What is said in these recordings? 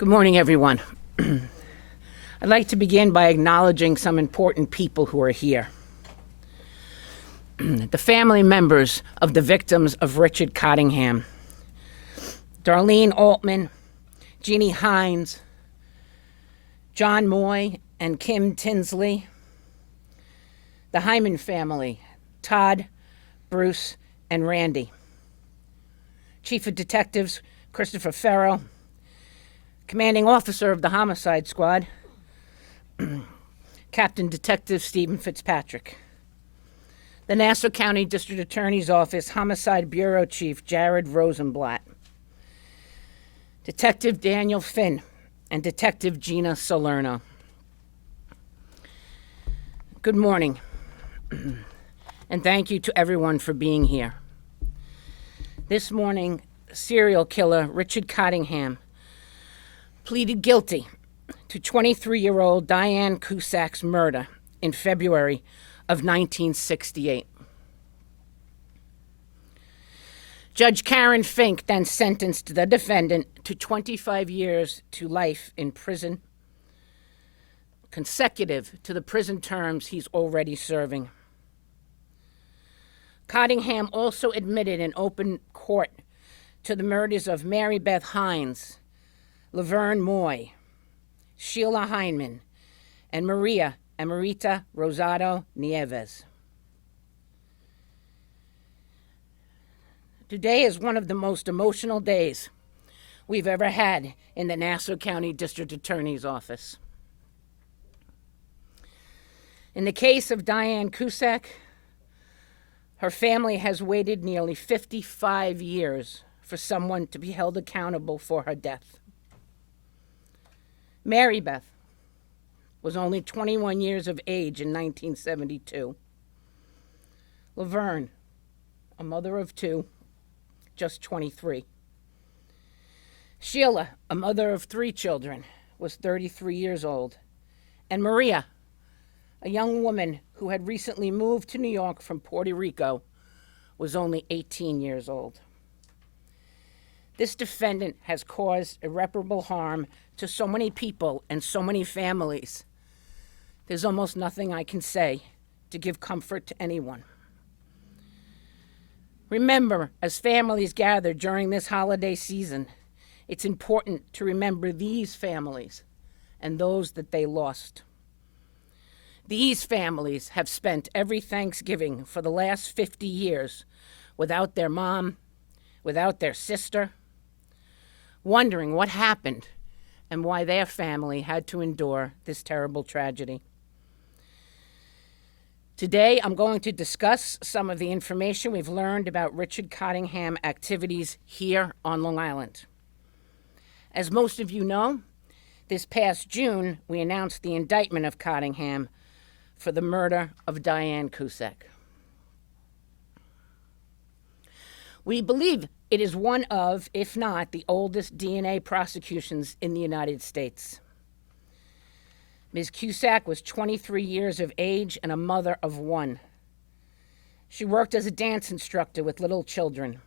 Good morning, everyone. I'd like to begin by acknowledging some important people who are here. The family members of the victims of Richard Cottingham, Darlene Altman, Jeannie Hines, John Moy and Kim Tinsley, the Hyman family, Todd, Bruce, and Randy, Chief of Detectives Christopher Farrell, Commanding Officer of the Homicide Squad, Captain Detective Stephen Fitzpatrick, the Nassau County District Attorney's Office Homicide Bureau Chief Jared Rosenblatt, Detective Daniel Finn, and Detective Gina Salerno. Good morning, and thank you to everyone for being here. This morning, serial killer Richard Cottingham pleaded guilty to 23-year-old Diane Cusack's murder in February of 1968. Judge Karen Fink then sentenced the defendant to 25 years to life in prison, consecutive to the prison terms he's already serving. Cottingham also admitted in open court to the murders of Mary Beth Hines, Laverne Moy, Sheila Hyman, and Maria Emerita Rosado Nieves. Today is one of the most emotional days we've ever had in the Nassau County District Attorney's Office. In the case of Diane Cusack, her family has waited nearly 55 years for someone to be held accountable for her death. Mary Beth was only 21 years of age in 1972. Laverne, a mother of two, just 23. Sheila, a mother of three children, was 33 years old. And Maria, a young woman who had recently moved to New York from Puerto Rico, was only 18 years old. This defendant has caused irreparable harm to so many people and so many families. There's almost nothing I can say to give comfort to anyone. Remember, as families gather during this holiday season, it's important to remember these families and those that they lost. These families have spent every Thanksgiving for the last 50 years without their mom, without their sister, wondering what happened and why their family had to endure this terrible tragedy. Today, I'm going to discuss some of the information we've learned about Richard Cottingham activities here on Long Island. As most of you know, this past June, we announced the indictment of Cottingham for the murder of Diane Cusack. We believe it is one of, if not the oldest DNA prosecutions in the United States. Ms. Cusack was 23 years of age and a mother of one. She worked as a dance instructor with little children.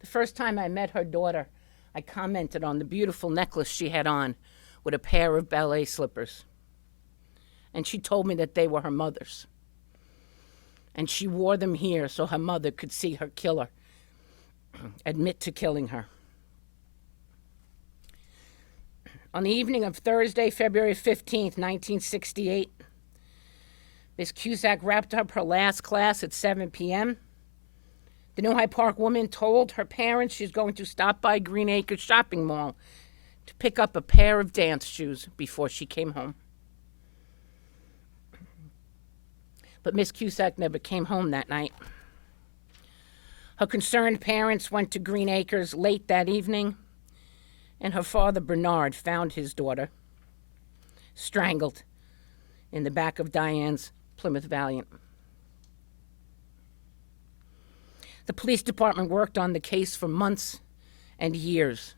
The first time I met her daughter, I commented on the beautiful necklace she had on with a pair of ballet slippers. And she told me that they were her mother's. And she wore them here so her mother could see her killer admit to killing her. On the evening of Thursday, February 15th, 1968, Ms. Cusack wrapped up her last class at 7 p.m. The New Hyde Park woman told her parents she's going to stop by Green Acres Shopping Mall to pick up a pair of dance shoes before she came home. But Ms. Cusack never came home that night. Her concerned parents went to Green Acres late that evening, and her father, Bernard, found his daughter strangled in the back of Diane's Plymouth Valiant. The police department worked on the case for months and years,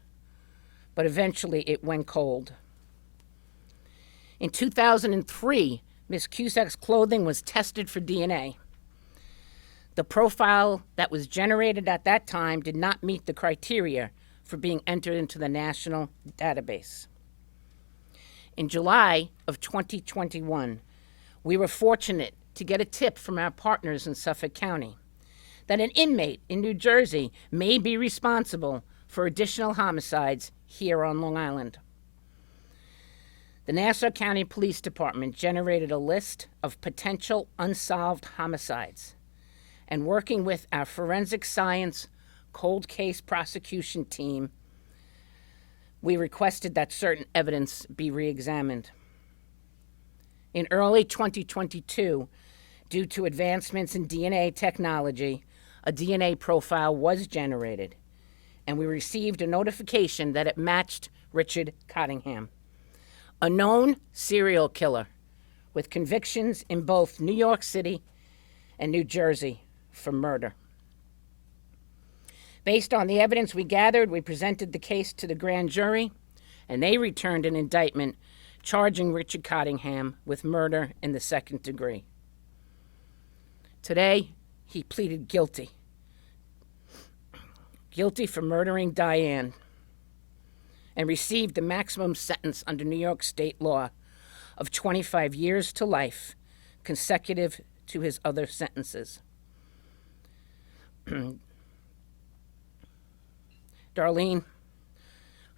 but eventually it went cold. In 2003, Ms. Cusack's clothing was tested for DNA. The profile that was generated at that time did not meet the criteria for being entered into the national database. In July of 2021, we were fortunate to get a tip from our partners in Suffolk County that an inmate in New Jersey may be responsible for additional homicides here on Long Island. The Nassau County Police Department generated a list of potential unsolved homicides, and working with our forensic science cold case prosecution team, we requested that certain evidence be re-examined. In early 2022, due to advancements in DNA technology, a DNA profile was generated, and we received a notification that it matched Richard Cottingham, a known serial killer with convictions in both New York City and New Jersey for murder. Based on the evidence we gathered, we presented the case to the grand jury, and they returned an indictment charging Richard Cottingham with murder in the second degree. Today, he pleaded guilty. Guilty for murdering Diane, and received the maximum sentence under New York state law of 25 years to life, consecutive to his other sentences. Darlene,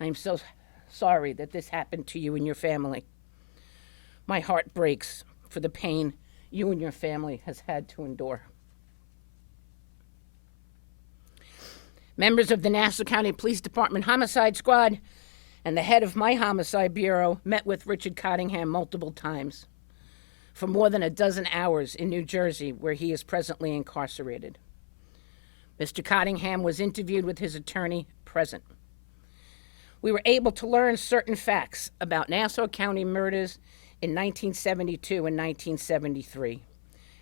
I am so sorry that this happened to you and your family. My heart breaks for the pain you and your family has had to endure. Members of the Nassau County Police Department Homicide Squad and the head of my Homicide Bureau met with Richard Cottingham multiple times for more than a dozen hours in New Jersey, where he is presently incarcerated. Mr. Cottingham was interviewed with his attorney present. We were able to learn certain facts about Nassau County murders in 1972 and 1973,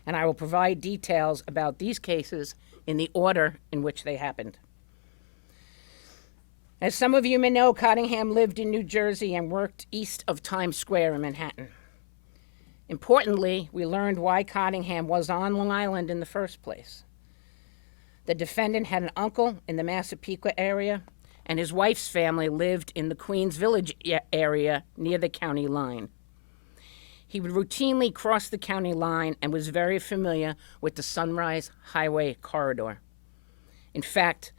and I will provide details about these cases in the order in which they happened. As some of you may know, Cottingham lived in New Jersey and worked east of Times Square in Manhattan. Importantly, we learned why Cottingham was on Long Island in the first place. The defendant had an uncle in the Massapequa area, and his wife's family lived in the Queens Village area near the county line. He would routinely cross the county line and was very familiar with the Sunrise Highway corridor. In fact,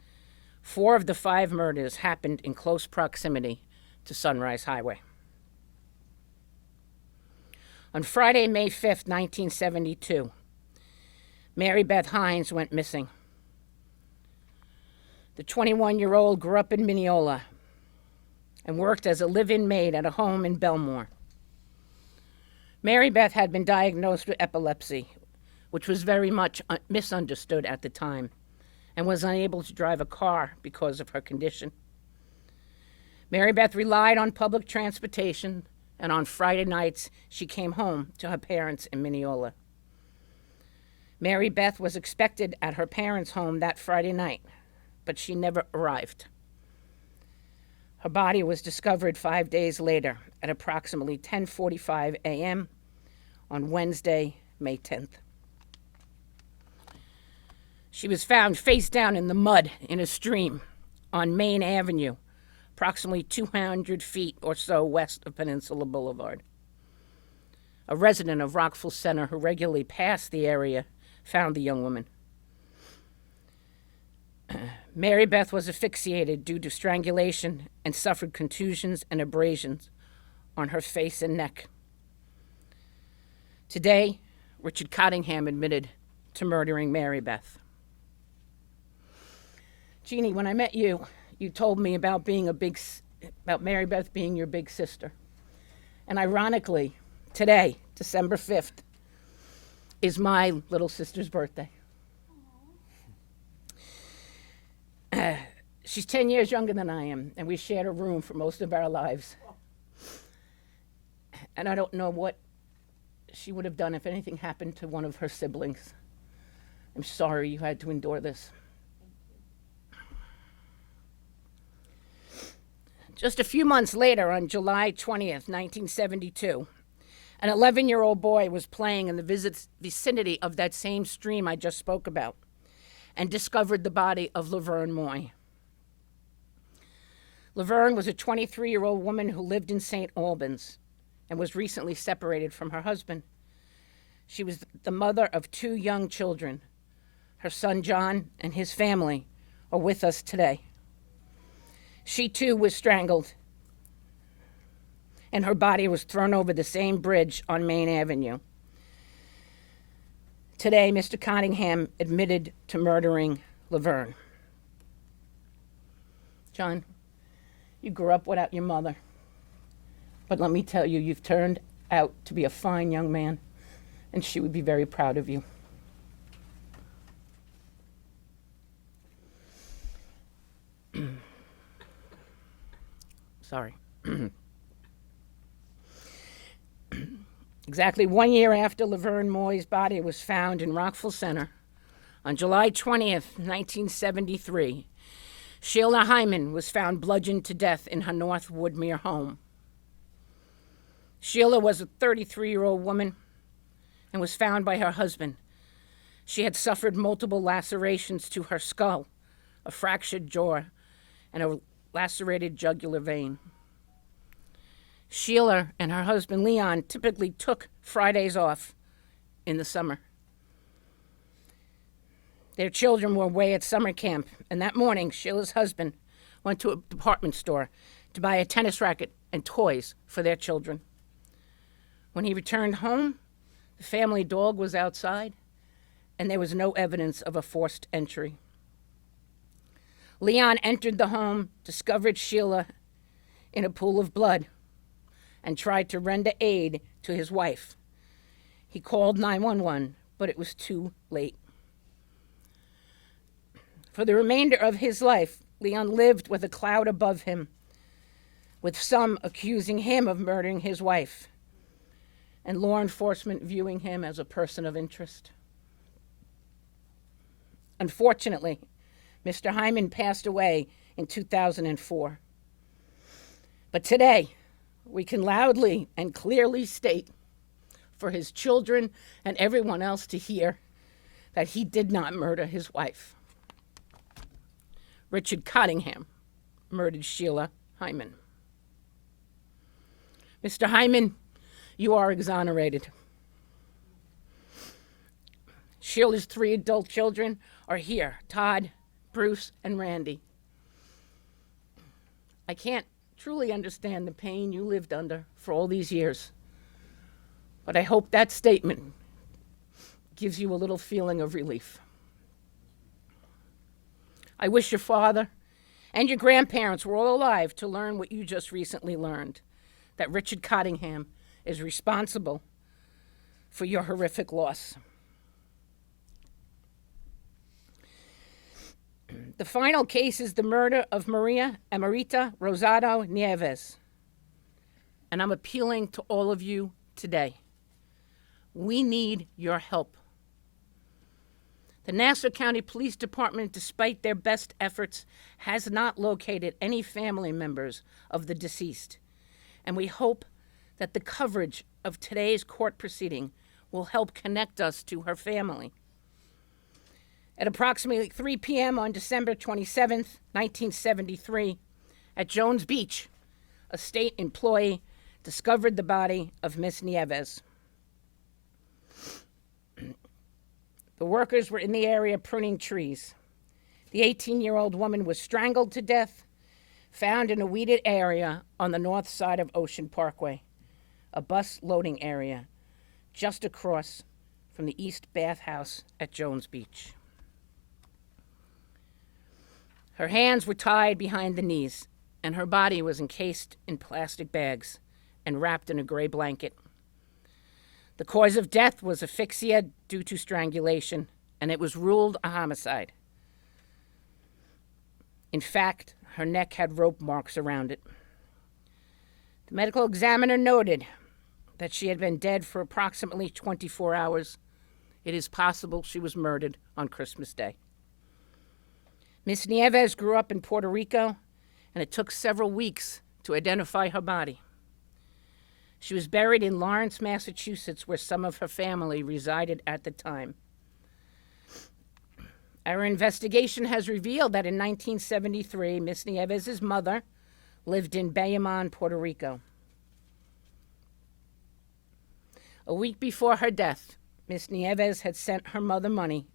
4 of the 5 murders happened in close proximity to Sunrise Highway. On Friday, May 5th, 1972, Mary Beth Hines went missing. The 21-year-old grew up in Mineola and worked as a live-in maid at a home in Belmore. Mary Beth had been diagnosed with epilepsy, which was very much misunderstood at the time, and was unable to drive a car because of her condition. Mary Beth relied on public transportation, and on Friday nights she came home to her parents in Mineola. Mary Beth was expected at her parents' home that Friday night, but she never arrived. Her body was discovered 5 days later at approximately 10:45 a.m. on Wednesday, May 10th. She was found face down in the mud in a stream on Main Avenue, approximately 200 feet or so west of Peninsula Boulevard. A resident of Rockville Center who regularly passed the area found the young woman. Mary Beth was asphyxiated due to strangulation and suffered contusions and abrasions on her face and neck. Today, Richard Cottingham admitted to murdering Mary Beth. Jeannie, when I met you, you told me about about Mary Beth being your big sister. And ironically, today, December 5th, is my little sister's birthday. She's 10 years younger than I am, and we shared a room for most of our lives. And I don't know what she would have done if anything happened to one of her siblings. I'm sorry you had to endure this. Just a few months later, on July 20th, 1972, an 11-year-old boy was playing in the vicinity of that same stream I just spoke about and discovered the body of Laverne Moy. Laverne was a 23-year-old woman who lived in St. Albans and was recently separated from her husband. She was the mother of 2 young children. Her son John and his family are with us today. She too was strangled, and her body was thrown over the same bridge on Main Avenue. Today, Mr. Cottingham admitted to murdering Laverne. John, you grew up without your mother, but let me tell you, you've turned out to be a fine young man, and she would be very proud of you. Sorry. Exactly 1 year after Laverne Moy's body was found in Rockville Center, on July 20th, 1973, Sheila Hyman was found bludgeoned to death in her North Woodmere home. Sheila was a 33-year-old woman and was found by her husband. She had suffered multiple lacerations to her skull, a fractured jaw, and a lacerated jugular vein. Sheila and her husband Leon typically took Fridays off in the summer. Their children were away at summer camp, and that morning Sheila's husband went to a department store to buy a tennis racket and toys for their children. When he returned home, the family dog was outside, and there was no evidence of a forced entry. Leon entered the home, discovered Sheila in a pool of blood, and tried to render aid to his wife. He called 911, but it was too late. For the remainder of his life, Leon lived with a cloud above him, with some accusing him of murdering his wife, and law enforcement viewing him as a person of interest. Unfortunately, Mr. Hyman passed away in 2004. But today, we can loudly and clearly state for his children and everyone else to hear that he did not murder his wife. Richard Cottingham murdered Sheila Hyman. Mr. Hyman, you are exonerated. Sheila's 3 adult children are here, Todd, Bruce, and Randy. I can't truly understand the pain you lived under for all these years, but I hope that statement gives you a little feeling of relief. I wish your father and your grandparents were all alive to learn what you just recently learned, that Richard Cottingham is responsible for your horrific loss. The final case is the murder of Maria Emerita Rosado Nieves. And I'm appealing to all of you today. We need your help. The Nassau County Police Department, despite their best efforts, has not located any family members of the deceased. And we hope that the coverage of today's court proceeding will help connect us to her family. At approximately 3 p.m. on December 27th, 1973, at Jones Beach, a state employee discovered the body of Miss Nieves. The workers were in the area pruning trees. The 18-year-old woman was strangled to death, found in a weeded area on the north side of Ocean Parkway, a bus loading area just across from the East Bathhouse at Jones Beach. Her hands were tied behind the knees, and her body was encased in plastic bags and wrapped in a gray blanket. The cause of death was asphyxia due to strangulation, and it was ruled a homicide. In fact, her neck had rope marks around it. The medical examiner noted that she had been dead for approximately 24 hours. It is possible she was murdered on Christmas Day. Miss Nieves grew up in Puerto Rico, and it took several weeks to identify her body. She was buried in Lawrence, Massachusetts, where some of her family resided at the time. Our investigation has revealed that in 1973, Miss Nieves' mother, lived in Bayamon, Puerto Rico. A week before her death, Miss Nieves had sent her mother money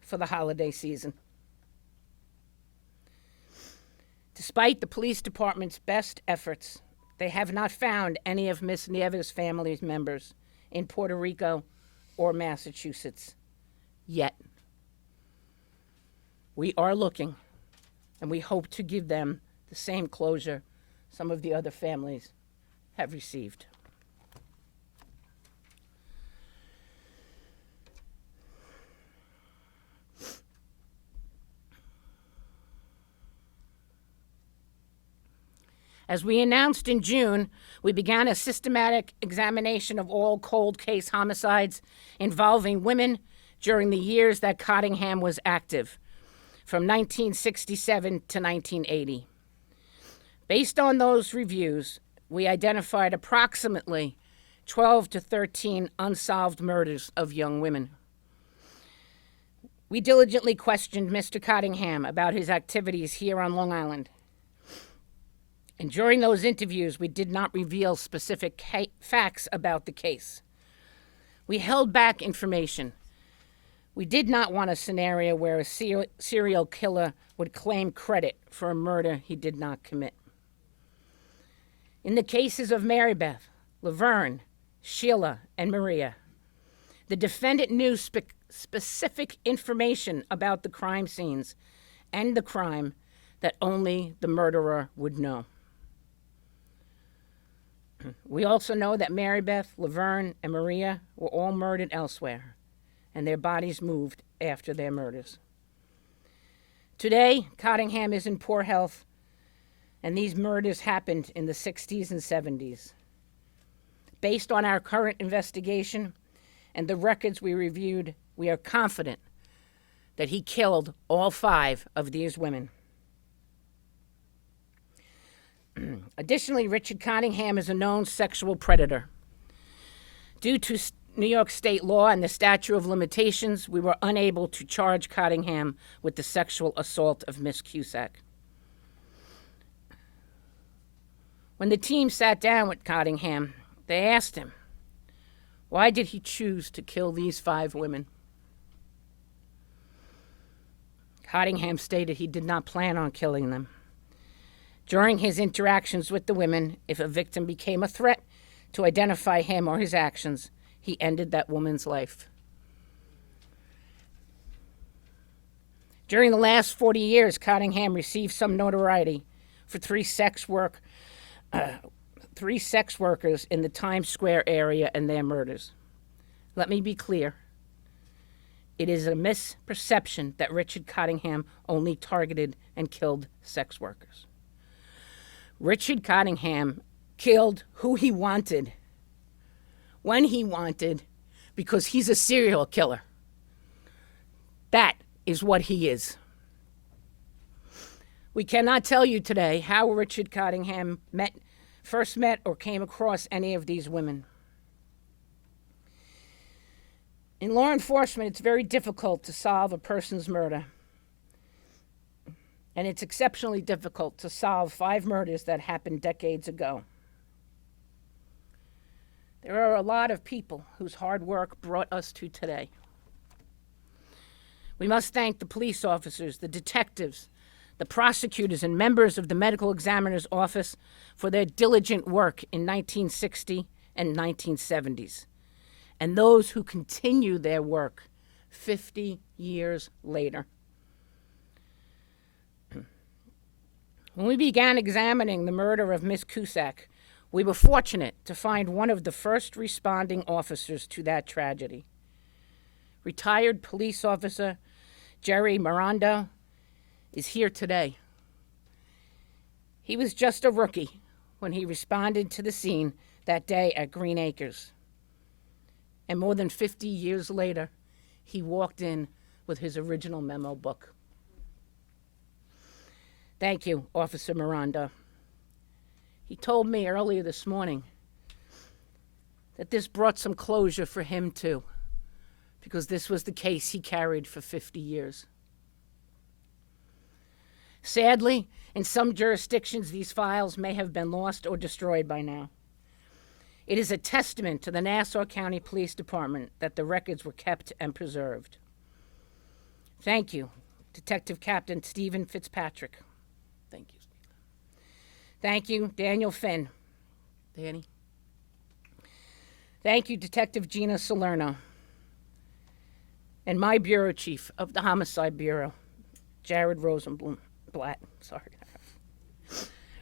for the holiday season. Despite the police department's best efforts, they have not found any of Miss Nieves' family members in Puerto Rico or Massachusetts yet. We are looking, and we hope to give them the same closure some of the other families have received. As we announced in June, we began a systematic examination of all cold case homicides involving women during the years that Cottingham was active, from 1967 to 1980. Based on those reviews, we identified approximately 12 to 13 unsolved murders of young women. We diligently questioned Mr. Cottingham about his activities here on Long Island. And during those interviews, we did not reveal specific facts about the case. We held back information. We did not want a scenario where a serial killer would claim credit for a murder he did not commit. In the cases of Mary Beth, Laverne, Sheila, and Maria, the defendant knew specific information about the crime scenes and the crime that only the murderer would know. We also know that Mary Beth, Laverne, and Maria were all murdered elsewhere, and their bodies moved after their murders. Today, Cottingham is in poor health, and these murders happened in the 60s and 70s. Based on our current investigation and the records we reviewed, we are confident that he killed all 5 of these women. Additionally, Richard Cottingham is a known sexual predator. Due to New York state law and the statute of limitations, we were unable to charge Cottingham with the sexual assault of Miss Cusack. When the team sat down with Cottingham, they asked him, why did he choose to kill these 5 women? Cottingham stated he did not plan on killing them. During his interactions with the women, if a victim became a threat to identify him or his actions, he ended that woman's life. During the last 40 years, Cottingham received some notoriety for 3 sex workers in the Times Square area and their murders. Let me be clear. It is a misperception that Richard Cottingham only targeted and killed sex workers. Richard Cottingham killed who he wanted, when he wanted, because he's a serial killer. That is what he is. We cannot tell you today how Richard Cottingham first met or came across any of these women. In law enforcement, it's very difficult to solve a person's murder. And it's exceptionally difficult to solve 5 murders that happened decades ago. There are a lot of people whose hard work brought us to today. We must thank the police officers, the detectives, the prosecutors, and members of the medical examiner's office for their diligent work in 1960 and 1970s, and those who continue their work 50 years later. When we began examining the murder of Miss Cusack, we were fortunate to find one of the first responding officers to that tragedy. Retired police officer Jerry Miranda is here today. He was just a rookie when he responded to the scene that day at Green Acres. And more than 50 years later, he walked in with his original memo book. Thank you, Officer Miranda. He told me earlier this morning that this brought some closure for him too, because this was the case he carried for 50 years. Sadly, in some jurisdictions, these files may have been lost or destroyed by now. It is a testament to the Nassau County Police Department that the records were kept and preserved. Thank you, Detective Captain Stephen Fitzpatrick. Thank you. Thank you, Daniel Finn. Danny. Thank you, Detective Gina Salerno. And my bureau chief of the Homicide Bureau, Jared Rosenblatt,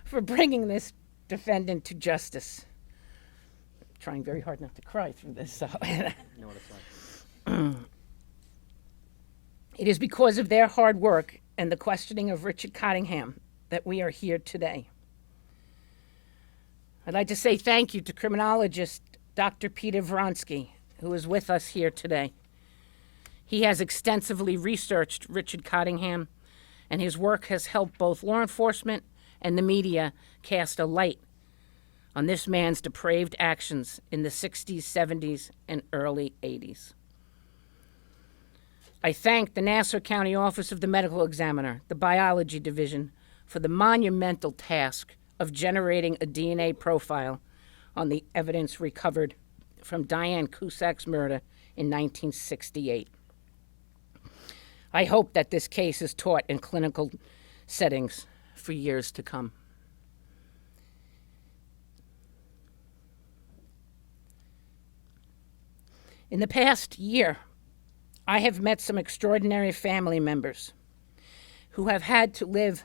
for bringing this defendant to justice. I'm trying very hard not to cry through this. So. You know what it's like. It is because of their hard work and the questioning of Richard Cottingham that we are here today. I'd like to say thank you to criminologist Dr. Peter Vronsky, who is with us here today. He has extensively researched Richard Cottingham, and his work has helped both law enforcement and the media cast a light on this man's depraved actions in the 60s, 70s, and early 80s. I thank the Nassau County Office of the Medical Examiner, the Biology Division, for the monumental task of generating a DNA profile on the evidence recovered from Diane Cusac's murder in 1968. I hope that this case is taught in clinical settings for years to come. In the past year, I have met some extraordinary family members who have had to live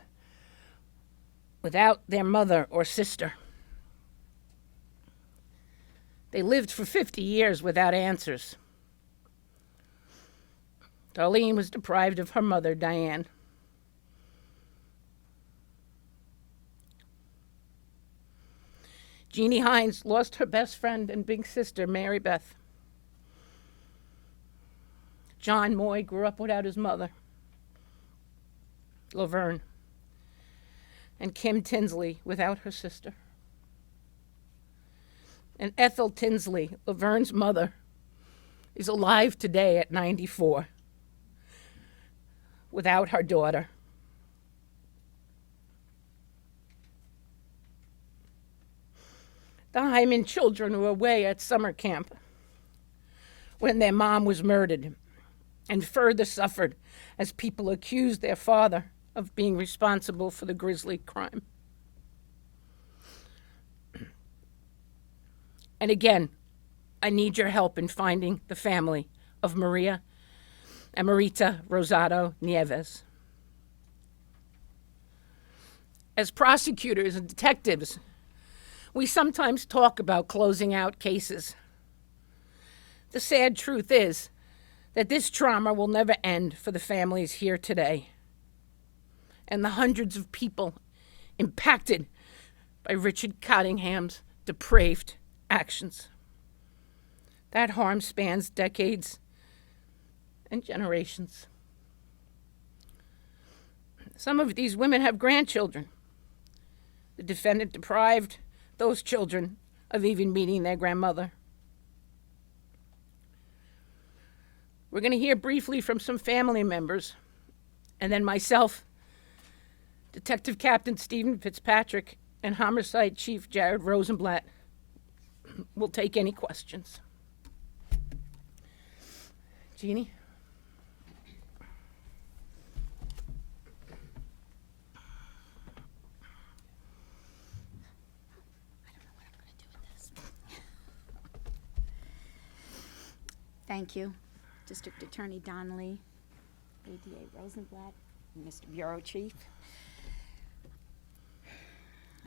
without their mother or sister. They lived for 50 years without answers. Darlene was deprived of her mother, Diane. Jeannie Hines lost her best friend and big sister, Mary Beth. John Moy grew up without his mother, Laverne. And Kim Tinsley without her sister. And Ethel Tinsley, Laverne's mother, is alive today at 94 without her daughter. The Hyman children were away at summer camp when their mom was murdered and further suffered as people accused their father of being responsible for the grisly crime. And again, I need your help in finding the family of Maria and Marita Rosado Nieves. As prosecutors and detectives, we sometimes talk about closing out cases. The sad truth is that this trauma will never end for the families here today and the hundreds of people impacted by Richard Cottingham's depraved actions. That harm spans decades and generations. Some of these women have grandchildren. The defendant deprived those children of even meeting their grandmother. We're going to hear briefly from some family members, and then myself, Detective Captain Stephen Fitzpatrick, and Homicide Chief Jared Rosenblatt will take any questions. Jeannie? Thank you, District Attorney Donnelly, ADA Rosenblatt, and Mr. Bureau Chief.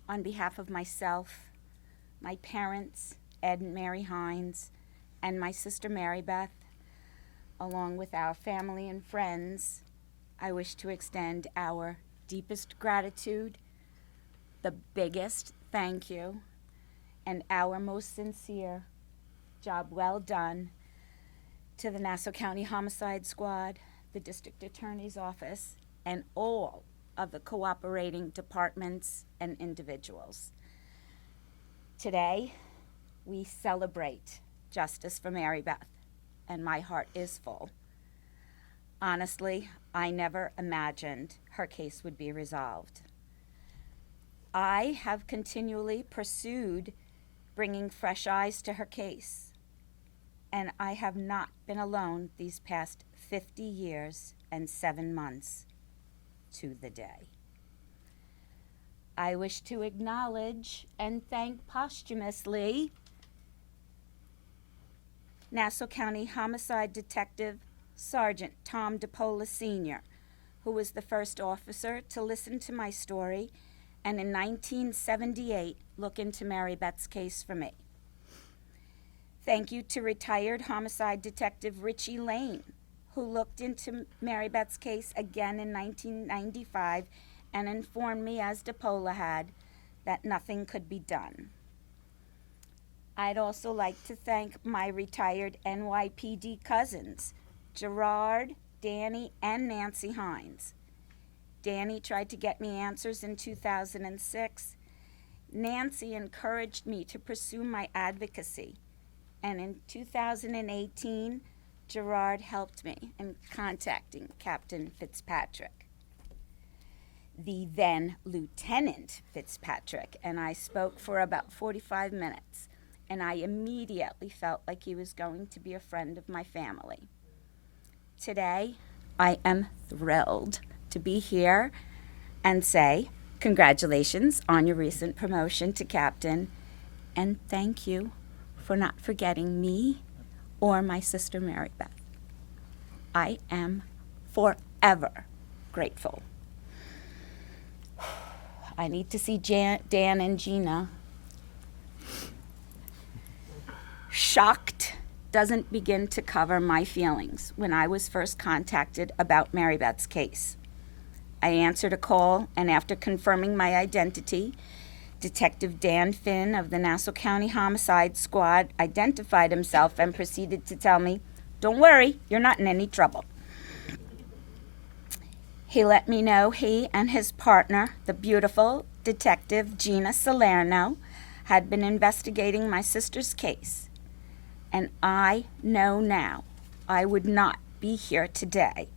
On behalf of myself, my parents, Ed and Mary Hines, and my sister Mary Beth, along with our family and friends, I wish to extend our deepest gratitude, the biggest thank you, and our most sincere job well done to the Nassau County Homicide Squad, the District Attorney's Office, and all of the cooperating departments and individuals. Today, we celebrate justice for Mary Beth, and my heart is full. Honestly, I never imagined her case would be resolved. I have continually pursued bringing fresh eyes to her case, and I have not been alone these past 50 years and 7 months to the day. I wish to acknowledge and thank posthumously Nassau County Homicide Detective Sergeant Tom DePola Sr., who was the first officer to listen to my story and in 1978 look into Mary Beth's case for me. Thank you to retired homicide detective Richie Lane, who looked into Mary Beth's case again in 1995 and informed me, as DePola had, that nothing could be done. I'd also like to thank my retired NYPD cousins, Gerard, Danny, and Nancy Hines. Danny tried to get me answers in 2006. Nancy encouraged me to pursue my advocacy. And in 2018, Gerard helped me in contacting Captain Fitzpatrick. The then Lieutenant Fitzpatrick and I spoke for about 45 minutes, and I immediately felt like he was going to be a friend of my family. Today, I am thrilled to be here and say congratulations on your recent promotion to captain, and thank you for not forgetting me or my sister Mary Beth. I am forever grateful. I need to see Dan and Gina. Shocked doesn't begin to cover my feelings when I was first contacted about Mary Beth's case. I answered a call, and after confirming my identity, Detective Dan Finn of the Nassau County Homicide Squad identified himself and proceeded to tell me, "Don't worry, you're not in any trouble." He let me know he and his partner, the beautiful Detective Gina Salerno, had been investigating my sister's case. And I know now I would not be here today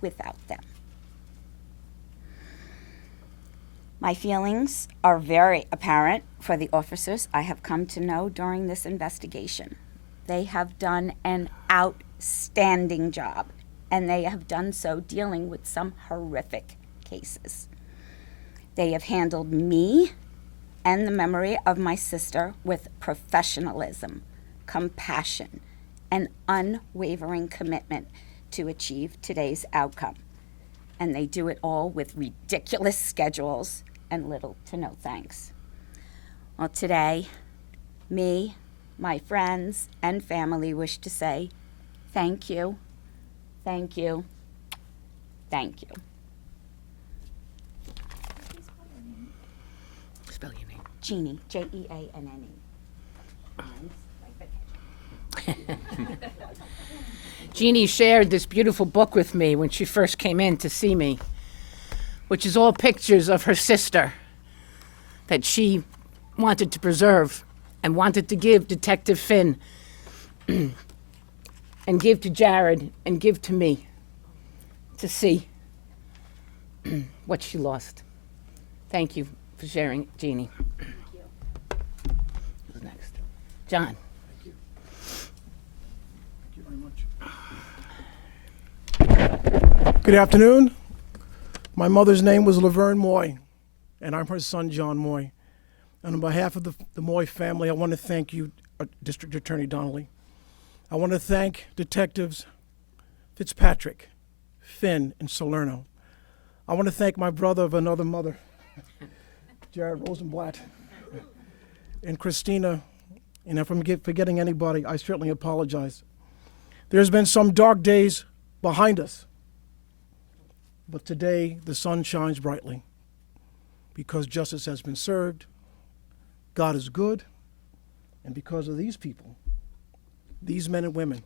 without them. My feelings are very apparent for the officers I have come to know during this investigation. They have done an outstanding job, and they have done so dealing with some horrific cases. They have handled me and the memory of my sister with professionalism, compassion, and unwavering commitment to achieve today's outcome. And they do it all with ridiculous schedules and little to no thanks. Well, today, me, my friends, and family wish to say thank you, thank you, thank you. Spell your name. Jeannie, Jeanne. Jeannie shared this beautiful book with me when she first came in to see me, which is all pictures of her sister that she wanted to preserve and wanted to give Detective Finn and give to Jared and give to me to see what she lost. Thank you for sharing, Jeannie. Thank you. Who's next? John. Thank you. Thank you very much. Good afternoon. My mother's name was Laverne Moy, and I'm her son, John Moy. And on behalf of the Moy family, I want to thank you, District Attorney Donnelly. I want to thank Detectives Fitzpatrick, Finn, and Salerno. I want to thank my brother of another mother, Jared Rosenblatt, and Christina. And if I'm forgetting anybody, I certainly apologize. There's been some dark days behind us, but today the sun shines brightly because justice has been served, God is good, and because of these people, these men and women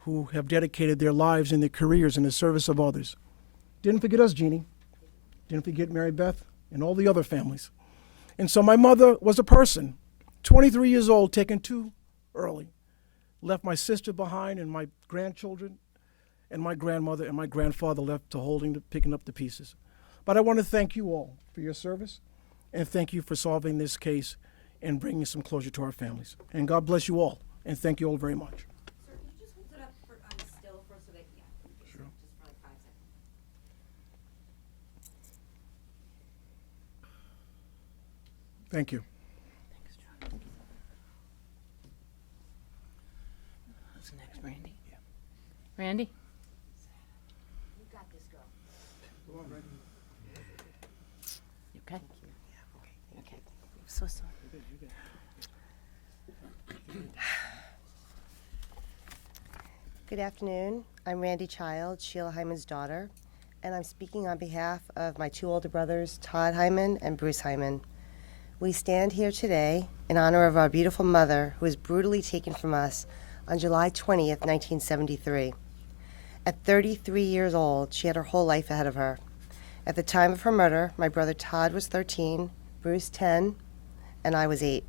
who have dedicated their lives and their careers in the service of others. Didn't forget us, Jeannie. Didn't forget Mary Beth and all the other families. And so my mother was a person, 23 years old, taken too early. Left my sister behind and my grandchildren and my grandmother and my grandfather left to picking up the pieces. But I want to thank you all for your service, and thank you for solving this case and bringing some closure to our families. And God bless you all, and thank you all very much. Sir, can you just hold it up for, still for so that, Sure. just for like 5 seconds. Thank you. Who's next, Randy? Randy? You got this, girl. You okay? Okay. So sorry. Good afternoon. I'm Randy Child, Sheila Hyman's daughter, and I'm speaking on behalf of my 2 older brothers, Todd Hyman and Bruce Hyman. We stand here today in honor of our beautiful mother, who was brutally taken from us on July 20th, 1973. At 33 years old, she had her whole life ahead of her. At the time of her murder, my brother Todd was 13, Bruce 10, and I was 8.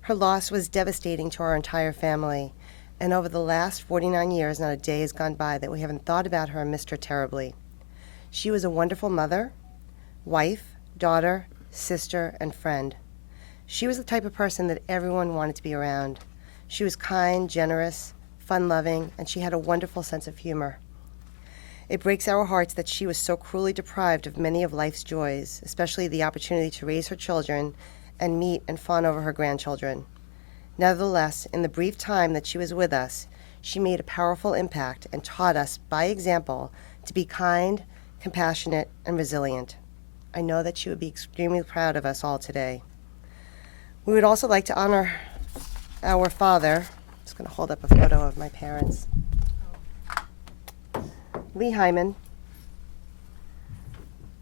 Her loss was devastating to our entire family, and over the last 49 years, not a day has gone by that we haven't thought about her and missed her terribly. She was a wonderful mother, wife, daughter, sister, and friend. She was the type of person that everyone wanted to be around. She was kind, generous, fun-loving, and she had a wonderful sense of humor. It breaks our hearts that she was so cruelly deprived of many of life's joys, especially the opportunity to raise her children and meet and fawn over her grandchildren. Nevertheless, in the brief time that she was with us, she made a powerful impact and taught us, by example, to be kind, compassionate, and resilient. I know that she would be extremely proud of us all today. We would also like to honor our father. I'm just going to hold up a photo of my parents. Lee Hyman,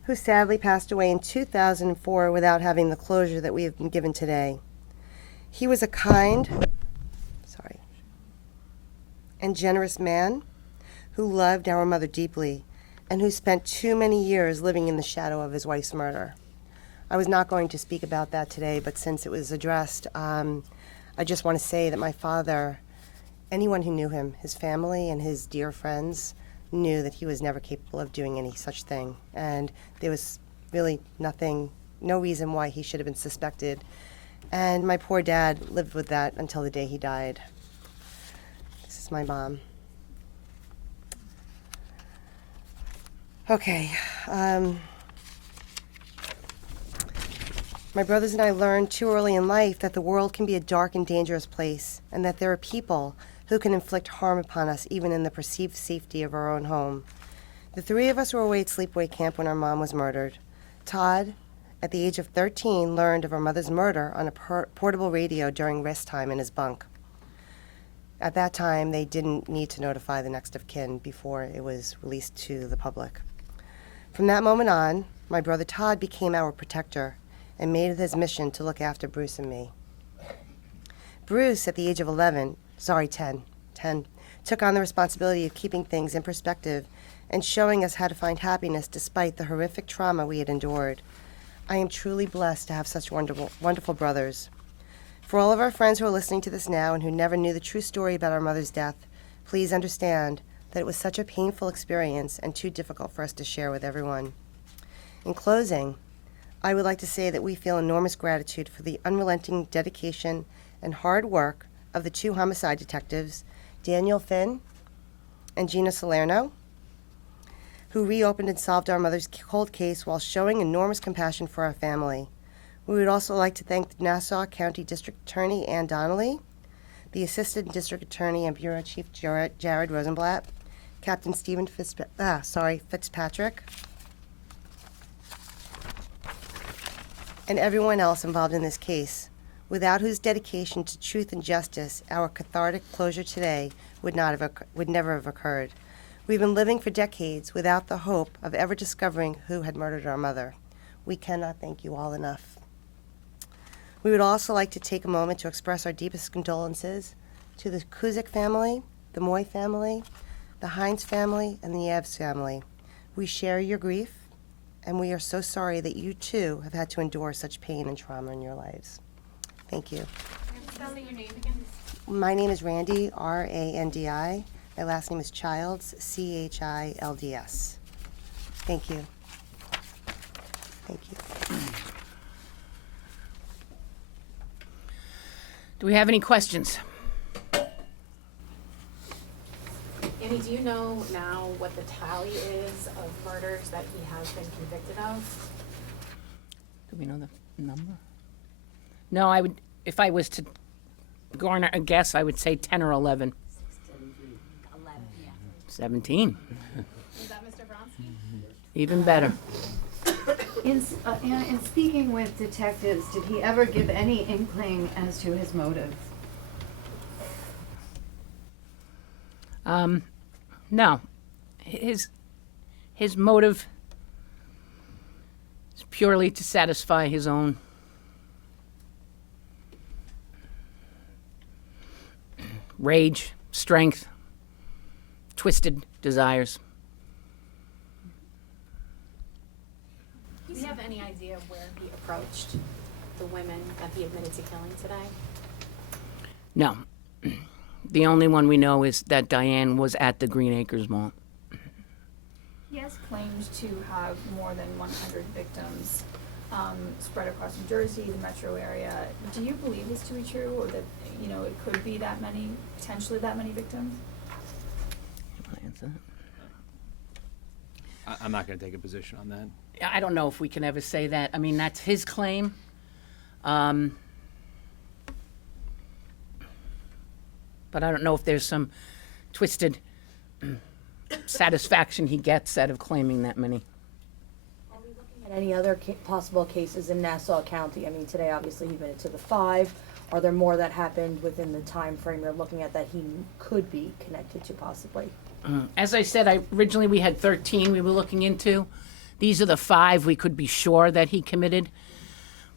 who sadly passed away in 2004 without having the closure that we have been given today. He was a kind, and generous man who loved our mother deeply and who spent too many years living in the shadow of his wife's murder. I was not going to speak about that today, but since it was addressed, I just want to say that my father, anyone who knew him, his family and his dear friends, knew that he was never capable of doing any such thing. And there was really no reason why he should have been suspected. And my poor dad lived with that until the day he died. This is my mom. Okay. My brothers and I learned too early in life that the world can be a dark and dangerous place, and that there are people who can inflict harm upon us even in the perceived safety of our own home. The 3 of us were away at sleepaway camp when our mom was murdered. Todd, at the age of 13, learned of our mother's murder on a portable radio during rest time in his bunk. At that time, they didn't need to notify the next of kin before it was released to the public. From that moment on, my brother Todd became our protector and made it his mission to look after Bruce and me. Bruce, at the age of 10, took on the responsibility of keeping things in perspective and showing us how to find happiness despite the horrific trauma we had endured. I am truly blessed to have such wonderful brothers. For all of our friends who are listening to this now and who never knew the true story about our mother's death, please understand that it was such a painful experience and too difficult for us to share with everyone. In closing, I would like to say that we feel enormous gratitude for the unrelenting dedication and hard work of the 2 homicide detectives, Daniel Finn and Gina Salerno, who reopened and solved our mother's cold case while showing enormous compassion for our family. We would also like to thank the Nassau County District Attorney Ann Donnelly, the Assistant District Attorney and Bureau Chief Jared Rosenblatt, Captain Stephen Fitzpatrick, and everyone else involved in this case, without whose dedication to truth and justice, our cathartic closure today would never have occurred. We've been living for decades without the hope of ever discovering who had murdered our mother. We cannot thank you all enough. We would also like to take a moment to express our deepest condolences to the Kuzik family, the Moy family, the Hines family, and the Evs family. We share your grief, and we are so sorry that you too have had to endure such pain and trauma in your lives. Thank you. Spell your name again. My name is Randy, R-A-N-D-I, My last name is Childs, Childs. Thank you. Thank you. Do we have any questions? Annie, do you know now what the tally is of murders that he has been convicted of? Do we know the number? No, I would, if I was to garner a guess, I would say 10 or 11. 11, yeah. 17. Is that Mr. Vronsky? Even better. In speaking with detectives, did he ever give any inkling as to his motive? No. His motive is purely to satisfy his own rage, strength, twisted desires. Do you have any idea where he approached the women that he admitted to killing today? No. The only one we know is that Diane was at the Green Acres Mall. He has claimed to have more than 100 victims spread across New Jersey, the metro area. Do you believe this to be true, or that, you know, it could be that many, potentially that many victims? You wanna answer that? I'm not going to take a position on that. I don't know if we can ever say that. I mean, that's his claim. But I don't know if there's some twisted satisfaction he gets out of claiming that many. Are we looking at any other possible cases in Nassau County? I mean, today obviously he admitted to the 5. Are there more that happened within the time frame you're looking at that he could be connected to possibly? As I said, originally we had 13 we were looking into. These are the 5 we could be sure that he committed.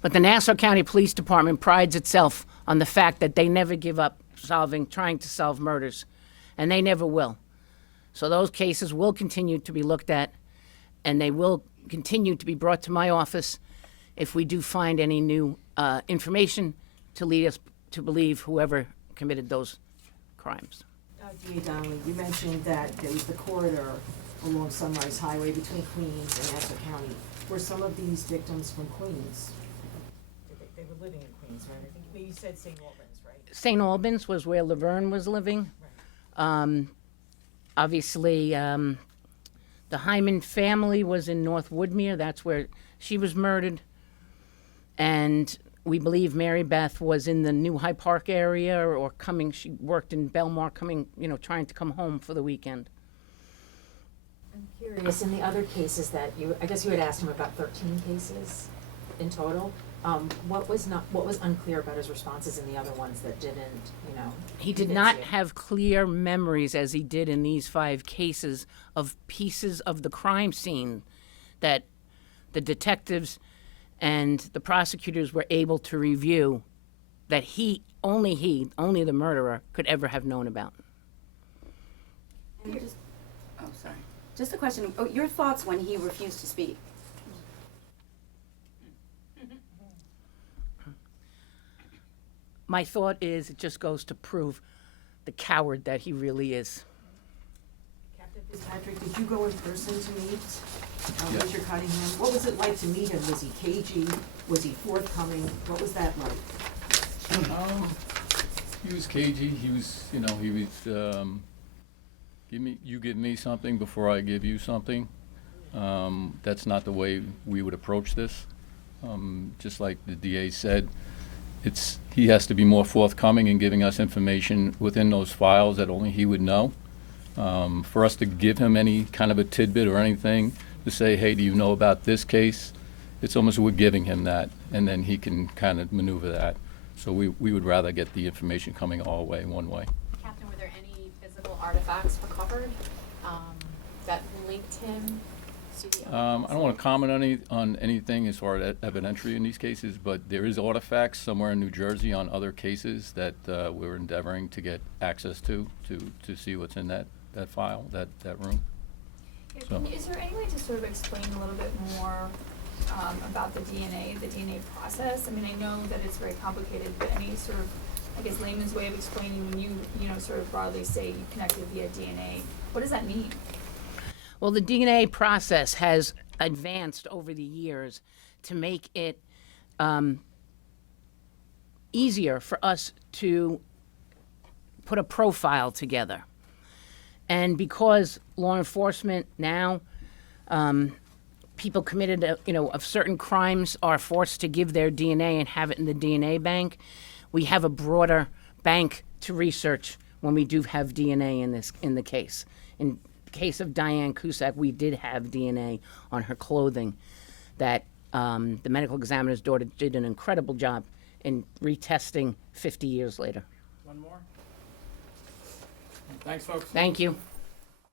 But the Nassau County Police Department prides itself on the fact that they never give up trying to solve murders, and they never will. So those cases will continue to be looked at, and they will continue to be brought to my office if we do find any new information to lead us to believe whoever committed those crimes. DA Donnelly, you mentioned that there was the corridor along Sunrise Highway between Queens and Nassau County. Were some of these victims from Queens? They were living in Queens, right? I think maybe you said St. Albans, right? St. Albans was where Laverne was living. Obviously, the Hyman family was in North Woodmere. That's where she was murdered. And we believe Mary Beth was in the New High Park area or coming, she worked in Belmar, trying to come home for the weekend. I'm curious, in the other cases that I guess you had asked him about 13 cases in total. What was unclear about his responses in the other ones that didn't, He did not have clear memories, as he did in these 5 cases, of pieces of the crime scene that the detectives and the prosecutors were able to review that only the murderer, could ever have known about. And just a question. Oh, your thoughts when he refused to speak? My thought is it just goes to prove the coward that he really is. Captain Fitzpatrick, did you go in person to meet Richard Cottingham? What was it like to meet him? Was he cagey? Was he forthcoming? What was that like? He was cagey. He was, give me something before I give you something. That's not the way we would approach this. Just like the DA said, he has to be more forthcoming in giving us information within those files that only he would know. For us to give him any kind of a tidbit or anything to say, hey, do you know about this case? It's almost we're giving him that, and then he can kind of maneuver that. So we would rather get the information coming all way, one way. Captain, were there any physical artifacts recovered that linked him to the I don't want to comment on anything as far as evidentiary in these cases, but there is artifacts somewhere in New Jersey on other cases that we're endeavoring to get access to see what's in that file, that room. So. Is there any way to sort of explain a little bit more about the DNA process? I mean, I know that it's very complicated, but any sort of I guess, layman's way of explaining when you know, sort of broadly say you connected via DNA, what does that mean? Well, the DNA process has advanced over the years to make it easier for us to put a profile together. And because law enforcement now, people committed, of certain crimes are forced to give their DNA and have it in the DNA bank, we have a broader bank to research when we do have DNA in the case. In the case of Diane Cusack, we did have DNA on her clothing that the medical examiner's daughter did an incredible job in retesting 50 years later. One more. Thanks, folks. Thank you.